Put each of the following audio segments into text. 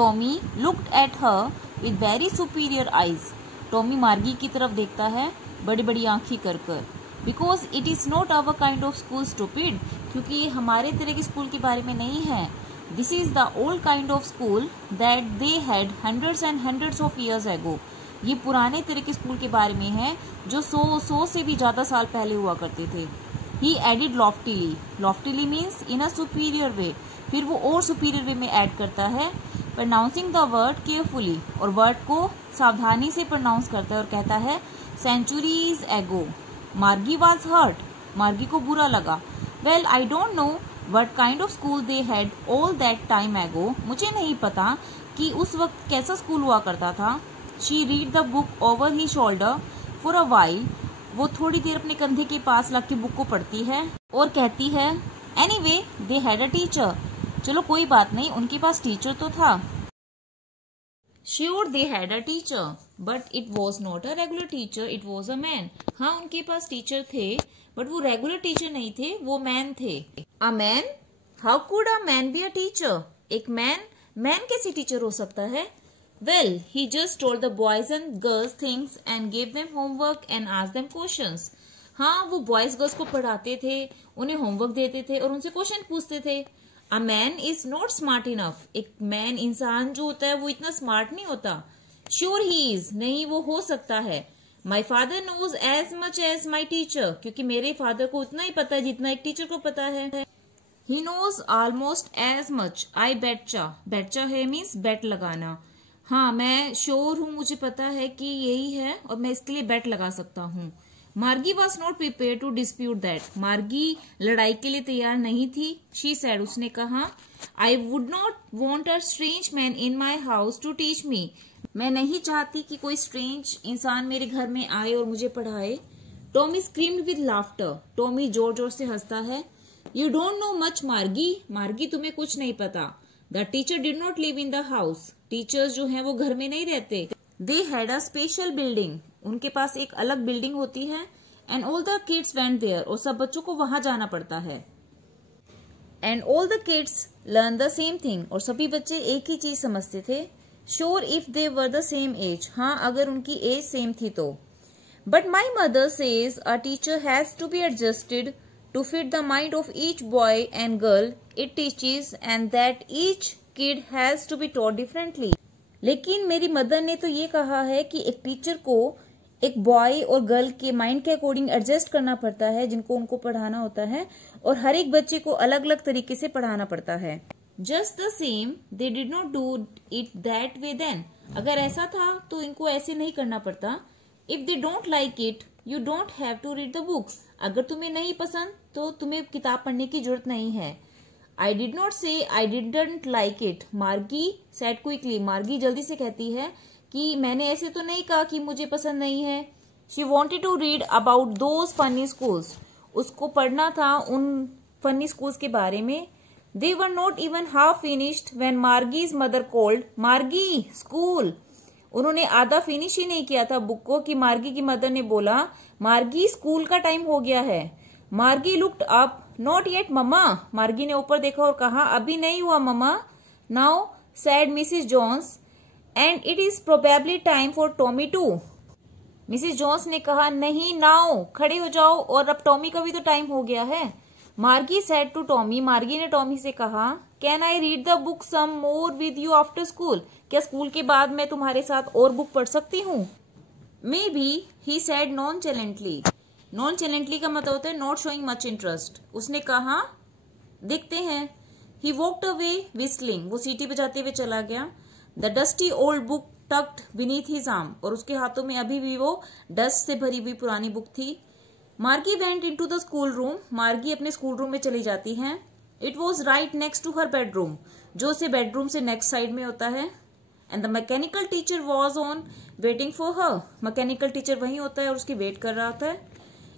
Tommy looked at her with very superior eyes. Tommy मार्गी की तरफ देखता है बड़ी बड़ी आंखें कर कर। Because it is not our kind of school stupid, क्योंकि ये हमारे तरह के स्कूल के बारे में नहीं है। This is the old kind of school that they had hundreds and hundreds of years ago. ये पुराने तरह के स्कूल के बारे में है जो 100 से भी ज्यादा साल पहले हुआ करते थे। He added loftily, loftily means in a superior way, फिर वो और सुपीरियर वे में ऐड करता है। प्रोनाउंसिंग द वर्ड केयरफुली, और वर्ड को सावधानी से प्रोनाउंस करता है और कहता है सेंचुरीज एगो मार्गी वॉज हर्ट, मार्गी को बुरा लगा। Well I don't know what kind of school they had all that time एगो, मुझे नहीं पता कि उस वक्त कैसा स्कूल हुआ करता था। She read the book over he shoulder for a while, वो थोड़ी देर अपने कंधे के पास रख के बुक को पढ़ती है और कहती है anyway they had a teacher, चलो कोई बात नहीं, उनके पास टीचर तो था। Sure they had a teacher but it was not a regular teacher, it was a man. हाँ उनके पास टीचर थे बट वो रेगुलर टीचर नहीं थे, वो मैन थे। A man, how could a man be a teacher, एक मैन कैसे टीचर हो सकता है। Well he just told the boys and girls things and gave them homework and asked them questions. हाँ वो बॉयज गर्ल्स को पढ़ाते थे, उन्हें होमवर्क देते थे और उनसे क्वेश्चन पूछते थे। A man is not smart enough, एक मैन इंसान जो होता है वो इतना स्मार्ट नहीं होता। श्योर ही इज, नहीं वो हो सकता है। My father knows as much as my teacher, क्योंकि मेरे फादर को उतना ही पता है जितना एक टीचर को पता है। He knows almost as much, I betcha, betcha है मीन्स बेट लगाना। हाँ मैं श्योर हूँ, मुझे पता है कि यही है और मैं इसके लिए बेट लगा सकता हूँ। Margie was not prepare to dispute that, Margie लड़ाई के लिए तैयार नहीं थी। शी सैड, उसने कहा I would not want a strange man in my house to teach me, मैं नहीं चाहती कि कोई स्ट्रेंज इंसान मेरे घर में आए और मुझे पढ़ाए। Tommy screamed with laughter, Tommy जोर जोर से हंसता है। यू डोंट नो मच मार्गी, मार्गी तुम्हें कुछ नहीं पता। The teacher did not live in the house, teachers जो हैं वो घर में नहीं रहते। They had a special building, उनके पास एक अलग बिल्डिंग होती है। And all the kids went there, और सब बच्चों को वहां जाना पड़ता है। And all the kids learn the same thing, और सभी बच्चे एक ही चीज समझते थे। Sure if they were the same age, हाँ अगर उनकी एज सेम थी तो। But my mother says a teacher has to be adjusted to fit the mind of each boy and girl it teaches and that each kid has to be taught differently. लेकिन मेरी mother ने तो ये कहा है कि एक teacher को एक बॉय और गर्ल के माइंड के अकॉर्डिंग एडजस्ट करना पड़ता है जिनको उनको पढ़ाना होता है, और हर एक बच्चे को अलग अलग तरीके से पढ़ाना पड़ता है। Just the same they did not do it that way then, अगर ऐसा था तो इनको ऐसे नहीं करना पड़ता। If they don't like it you don't have to read the book, अगर तुम्हें नहीं पसंद तो तुम्हें किताब पढ़ने की जरूरत नहीं है। आई डिड नॉट से आई डिडंट लाइक इट, मार्गी सेड क्विकली, मार्गी जल्दी से कहती है कि मैंने ऐसे तो नहीं कहा कि मुझे पसंद नहीं है। She wanted to read about those funny schools, उसको पढ़ना था उन फनी स्कूल्स के बारे में। They were not even half finished when Margie's mother called Margie school, उन्होंने आधा फिनिश ही नहीं किया था बुक को कि मार्गी की मदर ने बोला मार्गी स्कूल का टाइम हो गया है। Margie looked up, not yet mamma, Margie ने ऊपर देखा और कहा अभी नहीं हुआ mamma. Now said Mrs Jones and it is probably time for Tommy too, Mrs Jones ने कहा नहीं नाउ, खड़े हो जाओ और अब टॉमी का भी तो टाइम हो गया है। मार्गी सेड टू टॉमी, मार्गी ने टॉमी से कहा can I read the book some more with you after school, क्या स्कूल के बाद मैं तुम्हारे साथ और बुक पढ़ सकती हूँ। मे बी, ही सेड नॉनचेलेंटली, नॉनचेलेंटली का मतलब होता है नॉट शोइंग मच इंटरेस्ट, उसने कहा देखते हैं। ही वॉकड अवे विस्लिंग, वो सीटी बजाते हुए चला गया। The dusty old book tucked beneath his arm, और उसके हाथों में अभी भी वो डस्ट से भरी हुई पुरानी बुक थी। Margie went into the school room, Margie अपने स्कूल रूम में चली जाती है। It was right next to her bedroom, जो उसे बेडरूम से नेक्स्ट साइड में होता है। And the mechanical teacher was on waiting for her, mechanical teacher वही होता है और उसकी वेट कर रहा होता है।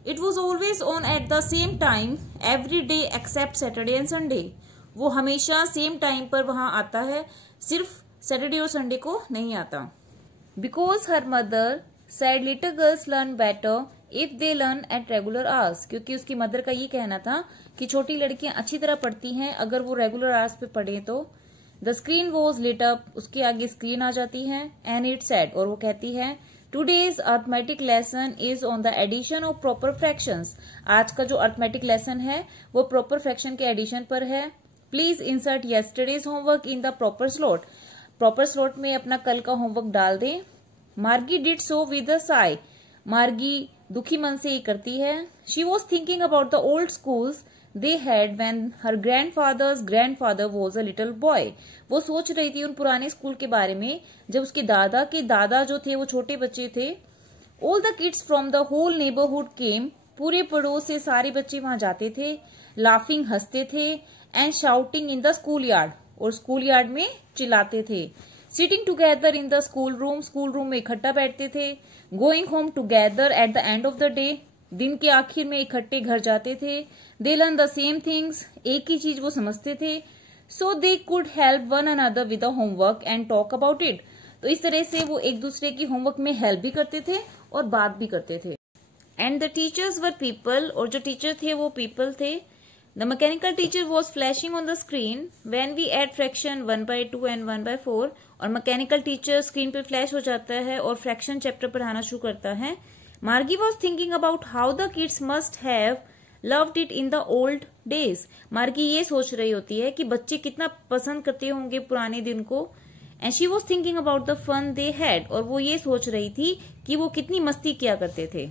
It was always on at the same time every day except Saturday and Sunday, वो हमेशा सेम टाइम पर वहां आता है, सिर्फ सैटरडे और संडे को नहीं आता। Because her mother sad little girls learn better if they learn at regular hours, क्योंकि उसकी मदर का ये कहना था कि छोटी लड़कियां अच्छी तरह पढ़ती हैं अगर वो रेगुलर आवर्स पे पढ़े तो। The screen was lit up, उसके आगे स्क्रीन आ जाती है, एंड इट सेड, और वो कहती है today's arithmetic lesson is on the addition of proper fractions. आज का जो अर्थमेटिक लेसन है वो प्रॉपर फ्रैक्शन के एडिशन पर है। Please insert yesterday's homework in the proper slot. Proper slot में अपना कल का होमवर्क डाल दें। मार्गी did so with a Sai. मार्गी दुखी मन से ये करती है। She was thinking about the old schools they had when her grandfather was a little boy. वो सोच रही थी उन पुराने स्कूल के बारे में जब उसके दादा जो थे वो छोटे बच्चे थे। All the kids from the whole neighbourhood came. पूरे पड़ोस से सारे बच्चे वहां जाते थे। लाफिंग, हंसते थे, and shouting in the school yard, और स्कूल यार्ड में चिल्लाते थे। Sitting together in the school room में इकट्ठा बैठते थे। Going home together at the end of the day, दिन के आखिर में इकट्ठे घर जाते थे। They learn the same things, एक ही चीज वो समझते थे। So they could help one another with the homework and talk about it. तो इस तरह से वो एक दूसरे की होमवर्क में हेल्प भी करते थे और बात भी करते थे। And the teachers were people, और जो टीचर थे वो पीपल थे। The mechanical teacher was flashing on the screen when we add fraction 1/2 and 1/4, और मैकेनिकल टीचर स्क्रीन पे फ्लैश हो जाता है और फ्रैक्शन चैप्टर पढ़ाना शुरू करता है। मार्गी was thinking about how the kids must have loved it in the old days. मार्गी ये सोच रही होती है कि बच्चे कितना पसंद करते होंगे पुराने दिन को। And she was thinking about the fun they had, और वो ये सोच रही थी कि वो कितनी मस्ती किया करते थे।